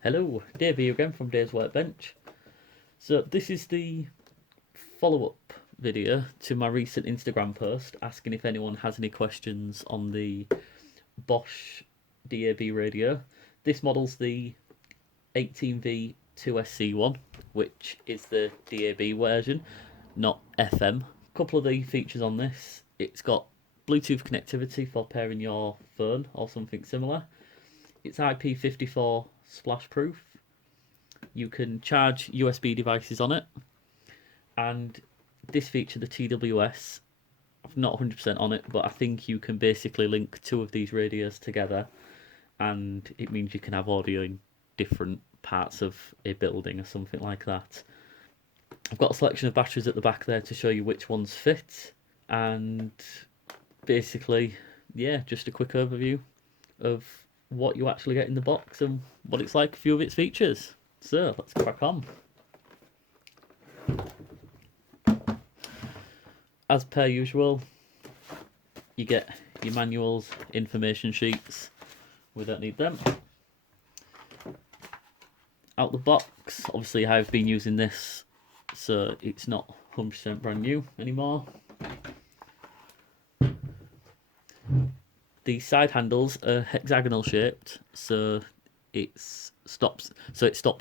Hello, Dave here again from Dave's Workbench. So this is the follow-up video to my recent Instagram post asking if anyone has any questions on the Bosch DAB radio. This model's the 18V-2 SC1, which is the DAB version, not FM. A couple of the features on this: it's got Bluetooth connectivity for pairing your phone or something similar. It's IP54 splash proof. You can charge USB devices on it, and this feature, the TWS, I'm not 100% on it, but I think you can basically link two of these radios together, and it means you can have audio in different parts of a building or something like that. I've got a selection of batteries at the back there to show you which ones fit, and basically, yeah, just a quick overview of what you actually get in the box and what it's like, a few of its features. So let's crack on. As per usual, you get your manuals, information sheets. We don't need them. Out the box, obviously I've been using this, so it's not 100% brand new anymore. The side handles are hexagonal shaped, so it stops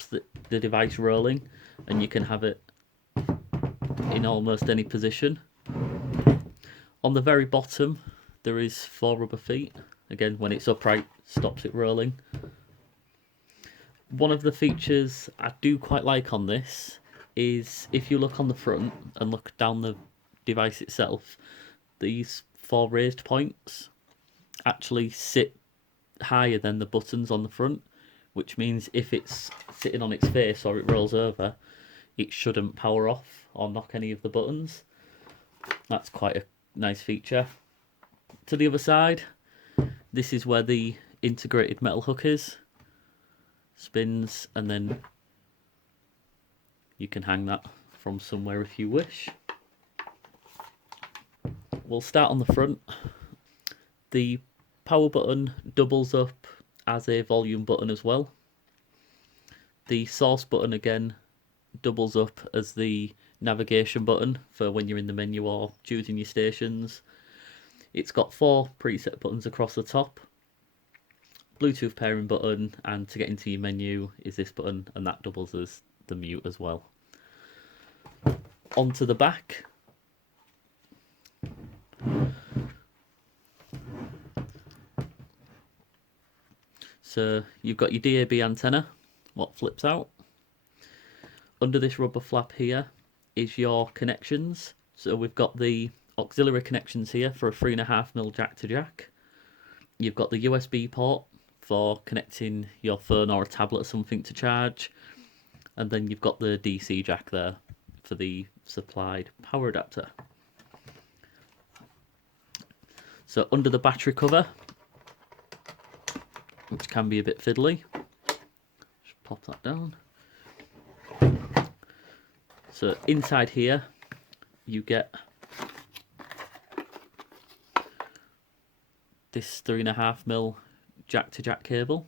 the device rolling, and you can have it in almost any position. On the very bottom there is 4 rubber feet. Again, when it's upright, stops it rolling. One of the features I do quite like on this is if you look on the front and look down the device itself, these 4 raised points actually sit higher than the buttons on the front, which means if it's sitting on its face or it rolls over, it shouldn't power off or knock any of the buttons. That's quite a nice feature. To the other side, this is where the integrated metal hook is. Spins, and then you can hang that from somewhere if you wish. We'll start on the front. The power button doubles up as a volume button as well. The source button again doubles up as the navigation button for when you're in the menu or choosing your stations. It's got 4 preset buttons across the top. Bluetooth pairing button, and to get into your menu is this button, and that doubles as the mute as well. Onto the back. So you've got your DAB antenna, what flips out. Under this rubber flap here is your connections. So we've got the auxiliary connections here for a 3.5mm jack to jack. You've got the USB port for connecting your phone or a tablet or something to charge. And then you've got the DC jack there for the supplied power adapter. So under the battery cover, which can be a bit fiddly, just pop that down. So inside here you get this 3.5mm jack to jack cable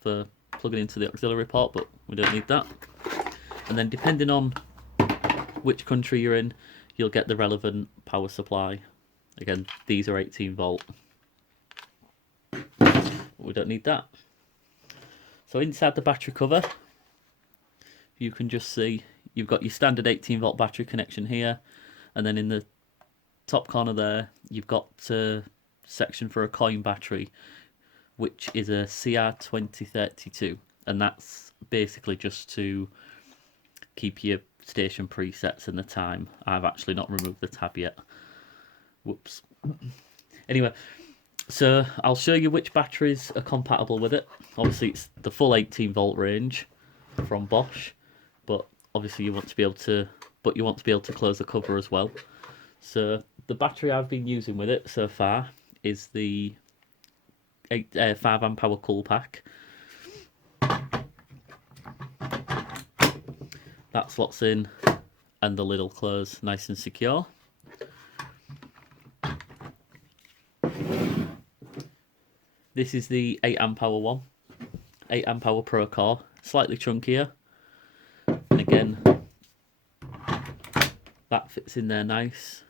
for plugging into the auxiliary port, but we don't need that. And then depending on which country you're in, you'll get the relevant power supply. Again, these are 18V. We don't need that. So inside the battery cover, you can just see you've got your standard 18V battery connection here, and then in the top corner there you've got a section for a coin battery, which is a CR2032, and that's basically just to keep your station presets and the time. I've actually not removed the tab yet. Whoops. Anyway, so I'll show you which batteries are compatible with it. Obviously it's the full 18V range from Bosch, but obviously you want to be able to close the cover as well. So the battery I've been using with it so far is the 5 amp hour cool pack. That slots in and the lid will close nice and secure. This is the 8 amp hour one, 8 amp hour procore, slightly chunkier, and again that fits in there nice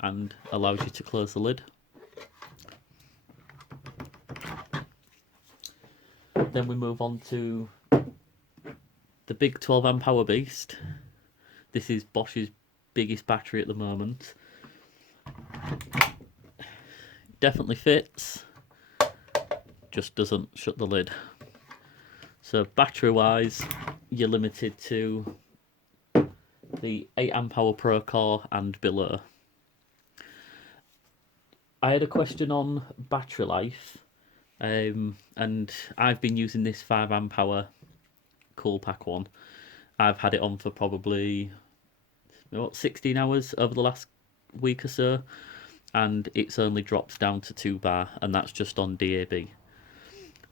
and allows you to close the lid. Then we move on to the big 12 amp hour beast. This is Bosch's biggest battery at the moment. Definitely fits, just doesn't shut the lid. So battery wise, you're limited to the 8 amp hour procore and below. I had a question on battery life, and I've been using this 5 amp hour cool pack one. I've had it on for probably 16 hours over the last week or so, and it's only dropped down to 2 bar, and that's just on DAB.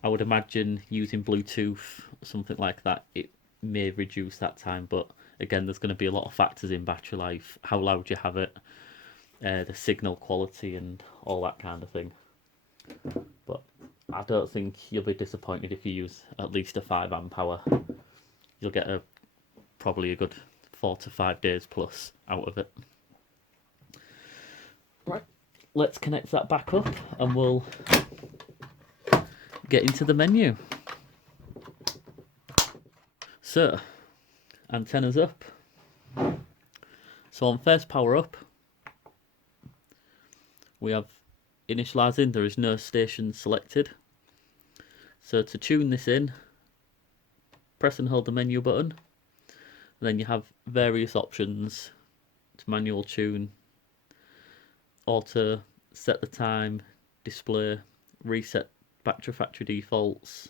I would imagine using Bluetooth, something like that, it may reduce that time, but again, there's going to be a lot of factors in battery life, how loud you have it, the signal quality and all that kind of thing. But I don't think you'll be disappointed if you use at least a 5 amp hour. You'll get probably a good 4 to 5 days plus out of it. Right, let's connect that back up and we'll get into the menu. So, antennas up. So on first power up, we have initializing, there is no station selected. So to tune this in, press and hold the menu button, and then you have various options to manual tune, auto, set the time, display, reset back to factory defaults,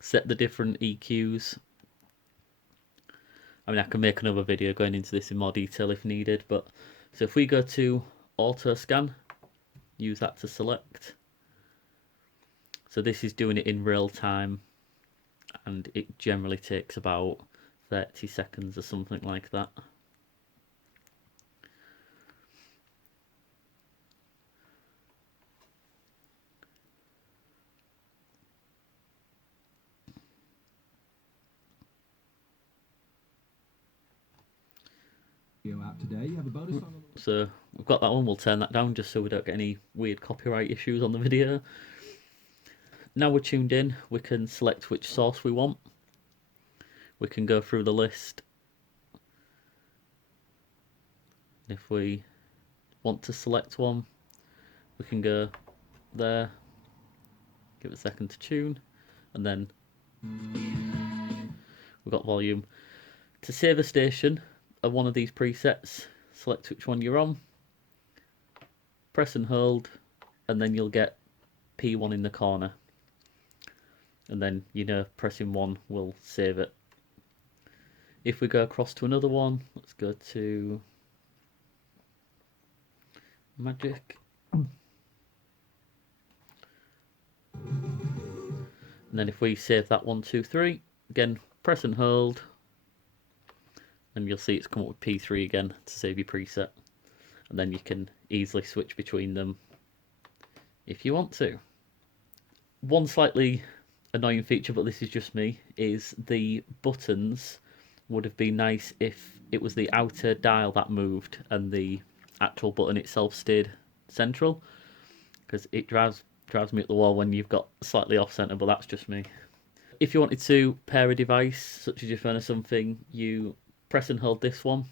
set the different EQs. I mean, I can make another video going into this in more detail if needed, but so if we go to auto scan, use that to select. So this is doing it in real time, and it generally takes about 30 seconds or something like that. Today, you have a bonus on so we've got that one, we'll turn that down just so we don't get any weird copyright issues on the video. Now we're tuned in, we can select which source we want. We can go through the list. If we want to select one, we can go there, give it a second to tune, and then we've got volume. To save a station of one of these presets, select which one you're on, press and hold, and then you'll get P1 in the corner. And then, you know, pressing 1 will save it. If we go across to another one, let's go to Magic. And then if we save that 1, 2, 3, again, press and hold, and you'll see it's come up with P3 again to save your preset. And then you can easily switch between them if you want to. One slightly annoying feature, but this is just me, is the buttons would have been nice if it was the outer dial that moved and the actual button itself stayed central, because it drives me up the wall when you've got slightly off center, but that's just me. If you wanted to pair a device such as your phone or something, you press and hold this one.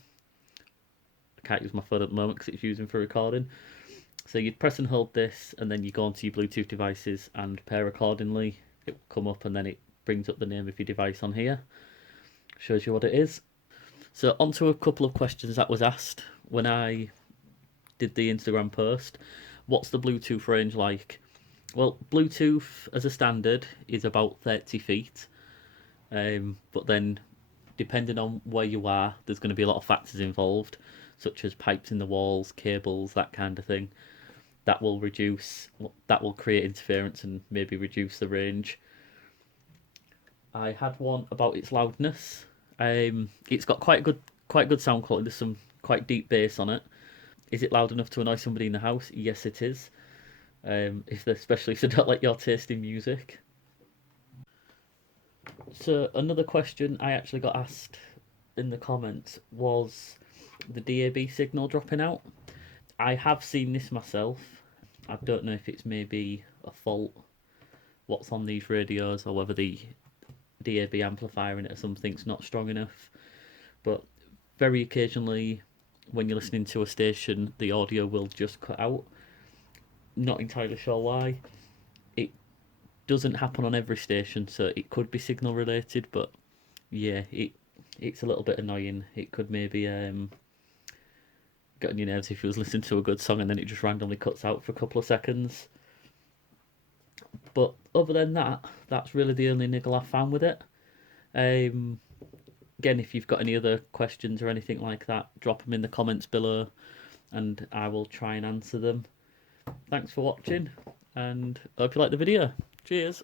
I can't use my phone at the moment because it's using for recording. So you'd press and hold this, and then you go onto your Bluetooth devices and pair accordingly. It will come up and then it brings up the name of your device on here. Shows you what it is. So onto a couple of questions that was asked when I did the Instagram post. What's the Bluetooth range like? Well, Bluetooth as a standard is about 30 feet. But then depending on where you are, there's going to be a lot of factors involved, such as pipes in the walls, cables, that kind of thing. That will create interference and maybe reduce the range. I had one about its loudness. It's got quite good sound quality. There's some quite deep bass on it. Is it loud enough to annoy somebody in the house? Yes, it is. Especially if they don't like your taste in music. So another question I actually got asked in the comments was the DAB signal dropping out. I have seen this myself. I don't know if it's maybe a fault what's on these radios or whether the DAB amplifier in it or something's not strong enough. But very occasionally when you're listening to a station, the audio will just cut out. Not entirely sure why. It doesn't happen on every station, so it could be signal related, but yeah, it's a little bit annoying. It could maybe get on your nerves if you was listening to a good song and then it just randomly cuts out for a couple of seconds. But other than that, that's really the only niggle I found with it. Again, if you've got any other questions or anything like that, drop them in the comments below and I will try and answer them. Thanks for watching and hope you like the video. Cheers.